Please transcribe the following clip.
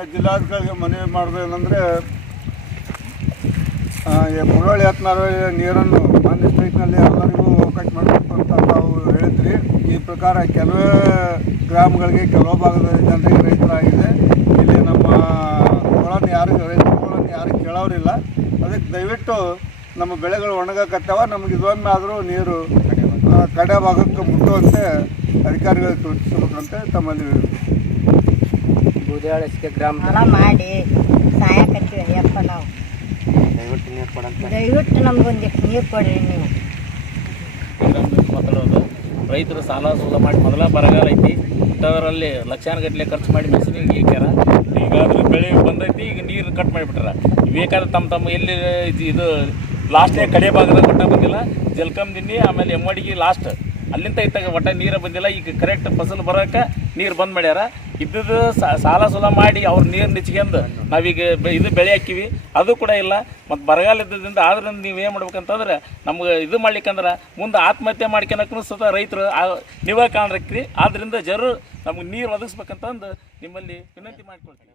ಮಾನ್ಯ ಜಿಲ್ಲಾಧಿಕಾರಿಗೆ ಮನವಿ ಮಾಡೋದೇನೆಂದರೆ ಮುರಳಿ ಹತ್ತಿನಾರು ನೀರನ್ನು ಮಾನ್ಯ ಸ್ಟ್ರೀಟ್ನಲ್ಲಿ ಎಲ್ಲರಿಗೂ ಅವಕಾಶ ಮಾಡಬೇಕು ಅಂತ ತಾವು ಹೇಳಿದ್ರಿ. ಈ ಪ್ರಕಾರ ಕೆಲವೇ ಗ್ರಾಮಗಳಿಗೆ, ಕೆಲವು ಭಾಗದ ಜನರಿಗೆ ರೈತರಾಗಿದೆ. ಇಲ್ಲಿ ನಮ್ಮ ಕೊಳನ್ನು ಯಾರು ರೈತರುಗಳನ್ನು ಯಾರು ಕೇಳೋರಿಲ್ಲ. ಅದಕ್ಕೆ ದಯವಿಟ್ಟು ನಮ್ಮ ಬೆಳೆಗಳು ಒಣಗಕ್ಕತ್ತವ ನಮಗೆ ಇದೊಮ್ಮೆ ಆದರೂ ನೀರು ಕಡೆ ಭಾಗಕ್ಕೆ ಮುಟ್ಟುವಂತೆ ಅಧಿಕಾರಿಗಳಿಗೆ ಸೂಚಿಸಬೇಕಂತೆ ತಮ್ಮಲ್ಲಿ ಬೂದಿಯಾಳಸ್ಕೆ ಗ್ರಾಮ ಹೊಲ ಮಾಡಿ ಸಾಯಕತ್ತೀವಿ ಅಯ್ಯಪ್ಪ ನಾವು. ದಯವಿಟ್ಟು ನೀರು ಕೊಡಂತ. ದಯವಿಟ್ಟು ನಮ್ಗೊಂದಿಷ್ಟು ನೀರು ಕೊಡ್ರಿ ನೀವು. ಗ್ರಾಮದಲ್ಲಿ ಮಾತಾಡೋದು ರೈತರು ಸಾಲ ಸೂಲ ಮಾಡಿ ಮೊದಲ ಬರಗಾಲ ಐತಿ. ಇಂಥದ್ರಲ್ಲಿ ಲಕ್ಷಾನುಗಟ್ಟಲೆ ಖರ್ಚು ಮಾಡಿ ಮೆಷಿನಿಗೆ ಹಾಕ್ಯಾರ. ಈಗ ಅದ್ರ ಬೆಳೆ ಬಂದೈತಿ ಈಗ ನೀರು ಕಟ್ ಮಾಡಿಬಿಟ್ರ ಬೇಕಾದ್ರೆ ತಮ್ಮ ತಮ್ಮ ಎಲ್ಲಿ ಇದು- ಇದು ಲಾಸ್ಟ್ನೇ ಕಡೆ ಭಾಗದಾಗ ಕೊಟ್ಟ ಬಂದಿಲ್ಲ. ಜಲ್ಕಮ್ ದಿನ್ನಿ ಆಮೇಲೆ ಎಮ್ಮಡಿಗೆ ಲಾಸ್ಟ್ ಅಲ್ಲಿಂದ ಇತ್ತಾಗ ಒಟ್ಟ ನೀರು ಬಂದಿಲ್ಲ. ಈಗ ಕರೆಕ್ಟ್ ಫಸಲು ಬರೋಕೆ ನೀರು ಬಂದ್ ಮಾಡ್ಯಾರ. ಇದ್ದದ್ದು ಸಾಲ ಸುಲ ಮಾಡಿ ಅವ್ರ ನೀರು ನಿಚ್ಕೊಂಡು ನಾವೀಗ ಇದು ಬೆಳೆ ಹಾಕಿವಿ. ಅದು ಕೂಡ ಇಲ್ಲ. ಮತ್ತು ಬರಗಾಲ ಇದ್ದದ್ರಿಂದ ಆದ್ರಿಂದ ನೀವು ಏನು ಮಾಡ್ಬೇಕಂತಂದ್ರೆ ನಮ್ಗೆ ಇದು ಮಾಡ್ಲಿಕ್ಕಂದ್ರೆ ಮುಂದೆ ಆತ್ಮಹತ್ಯೆ ಮಾಡ್ಕೊಳಕ್ಕೂ ಸತ ರೈತರು ನೀವೇ ಕಾಣ್ರಿ ಆದ್ದರಿಂದ ಜರು ನಮ್ಗೆ ನೀರು ಒದಗಿಸ್ಬೇಕಂತಂದು ನಿಮ್ಮಲ್ಲಿ ವಿನಂತಿ ಮಾಡ್ಕೊಳ್ತೀನಿ.